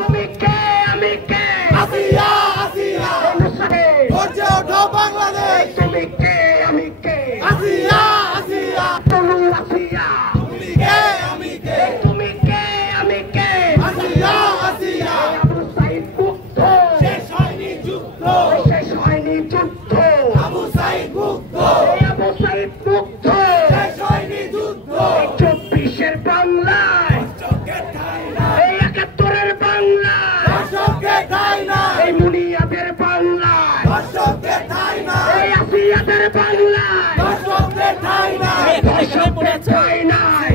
তুমি কে আমি কে আসিয়া আসিয়া গর্জে ওঠো বাংলাদেশ তুমি কে আমি কে আসিয়া আসিয়া বলো আসিয়া তুমি কে আমি কে তুমি কে আমি কে আসিয়া আসিয়া আবু সাইদ মুক্ত শেষ হয়নি যুদ্ধ শেষ হয়নি যুদ্ধ আবু সাইদ মুক্ত আবু সাইদ মুক্ত শেষ হয়নি যুদ্ধ 24-এর বাংলায় দর্শকের ঠাই নাই এই 71-এর বাংলায় দর্শকের ঠাই নাই এই মুনিয়াদের বাংলায় দর্শকের ঠাই নাই এই আসিয়াদের বাংলায় দর্শকের ঠাই নাই দর্শকদের ঠাই নাই